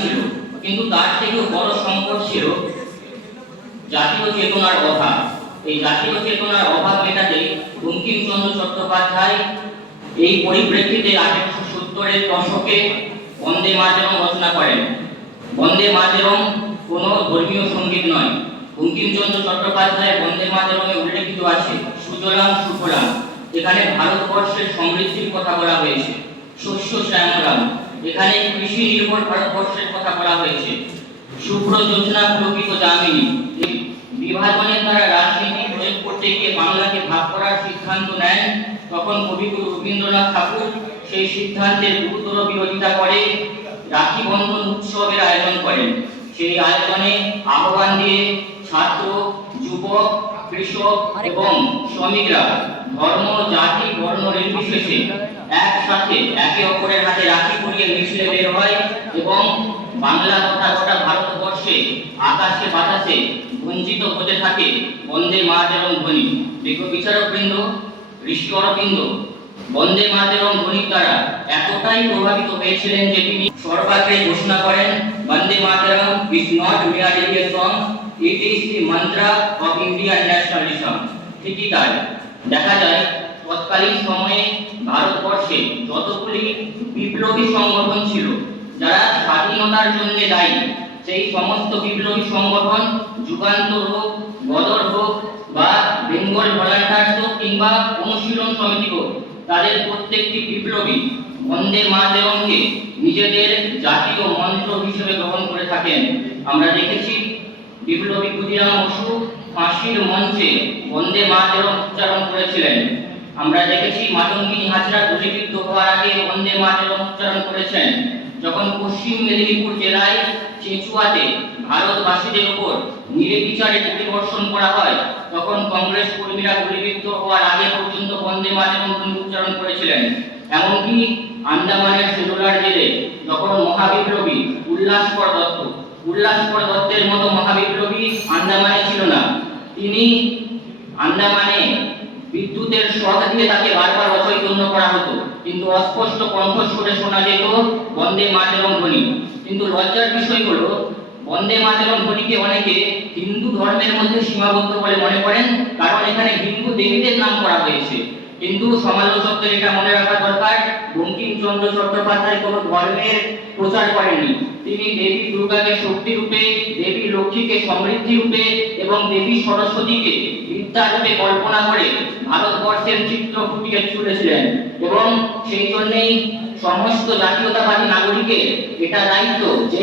ছিল, কিন্তু তার থেকেও বড় সংকট ছিল জাতীয় চেতনার অভাব। এই জাতীয় চেতনার অভাব মেটাতে বঙ্কিমচন্দ্র চট্টোপাধ্যায় এই পরিপ্রেক্ষিতে 1870-এর দশকে বন্দে মাতরম রচনা করেন। বন্দে মাতরম কোনো ধর্মীয় সঙ্গীত নয়। বঙ্কিমচন্দ্র চট্টোপাধ্যায় বন্দে মাতরমে উল্লেখিত আছে সুজলাং সুফলাং। এখানে ভারতবর্ষের সমৃদ্ধির কথা বলা হয়েছে। শস্য শ্যামলাং, এখানে কৃষি নির্ভর ভারতবর্ষের কথা বলা হয়েছে। শুভ্র যোজনা পুলকিত যামিনী, বিভাজনের দ্বারা রাজনীতি প্রয়োগ করতে গিয়ে বাংলাকে ভাগ করার সিদ্ধান্ত নেন। তখন কবিগুরু রবীন্দ্রনাথ ঠাকুর সেই সিদ্ধান্তের গুরুতর বিরোধিতা করে রাখি বন্ধন উৎসবের আয়োজন করেন। সেই আয়োজনে আহ্বান দিয়ে ছাত্র, যুবক, কৃষক এবং শ্রমিকরা ধর্ম, জাতি, বর্ণ নির্বিশেষে একসাথে একে অপরের হাতে রাখি পরিয়ে মিছিলে বের হয় এবং বাংলা তথা গোটা ভারতবর্ষে আকাশে বাতাসে গুঞ্জিত হতে থাকে বন্দে মাতরম ধ্বনি। বিচারকবৃন্দ, ঋষি অরবিন্দ বন্দে মাতরম ধ্বনির দ্বারা এতটাই প্রভাবিত হয়েছিলেন যে তিনি সর্বাগ্রে ঘোষণা করেন, Vande Mataram is not merely a song, it is the mantra of Indian nationalism. ঠিকই তাই, দেখা যায় তৎকালীন সময়ে ভারতবর্ষে যতগুলি বিপ্লবী সংগঠন ছিল যারা স্বাধীনতার জন্য দায়ী, সেই সমস্ত বিপ্লবী সংগঠন যুগান্তর হোক, গদর হোক বা বেঙ্গল ভলান্টার্স হোক কিংবা অনুশীলন সমিতি হোক, তাদের প্রত্যেকটি বিপ্লবী বন্দে মাতরমকে নিজেদের জাতীয় মন্ত্র হিসেবে গ্রহণ করে থাকেন। আমরা দেখেছি বিপ্লবী ক্ষুদিরাম বসু ফাঁসির মঞ্চে বন্দে মাতরম উচ্চারণ করেছিলেন। আমরা দেখেছি মাতঙ্গিনী হাজরা গুলিবিদ্ধ হওয়ার আগে বন্দে মাতরম উচ্চারণ করেছেন। যখন পশ্চিম মেদিনীপুর জেলায় চেচুয়াতে ভারতবাসীদের উপর নির্বিচারে গুলিবর্ষণ করা হয়, তখন কংগ্রেস কর্মীরা গুলিবিদ্ধ হওয়ার আগে পর্যন্ত বন্দে মাতরম ধ্বনি উচ্চারণ করেছিলেন। এমনকি আন্দামানের সেলুলার জেলে যখন মহাবিপ্লবী উল্লাসকর দত্তের মতো মহাবিপ্লবী আন্দামানে ছিল না, তিনি আন্দামানে বিদ্যুতের শক দিয়ে তাকে বারবার অচৈতন্য করা হতো, কিন্তু অস্পষ্ট কণ্ঠস্বরে শোনা যেত বন্দে মাতরম ধ্বনি। কিন্তু লজ্জার বিষয় হলো বন্দে মাতরম ধ্বনিকে অনেকে হিন্দু ধর্মের মধ্যে সীমাবদ্ধ বলে মনে করেন, কারণ এখানে হিন্দু দেবীদের নাম করা হয়েছে। কিন্তু সমালোচকদের এটা মনে রাখা দরকার, বঙ্কিমচন্দ্র চট্টোপাধ্যায় কোনো ধর্মের প্রচার করেননি। তিনি দেবী দুর্গাকে শক্তি রূপে, দেবী লক্ষ্মীকে সমৃদ্ধি রূপে এবং দেবী সরস্বতীকে বিদ্যা রূপে কল্পনা করে ভারতবর্ষের চিত্র ফুটিয়ে তুলেছিলেন। এবং সেই জন্যই সমস্ত জাতীয়তাবাদী নাগরিকের এটা দায়িত্ব যে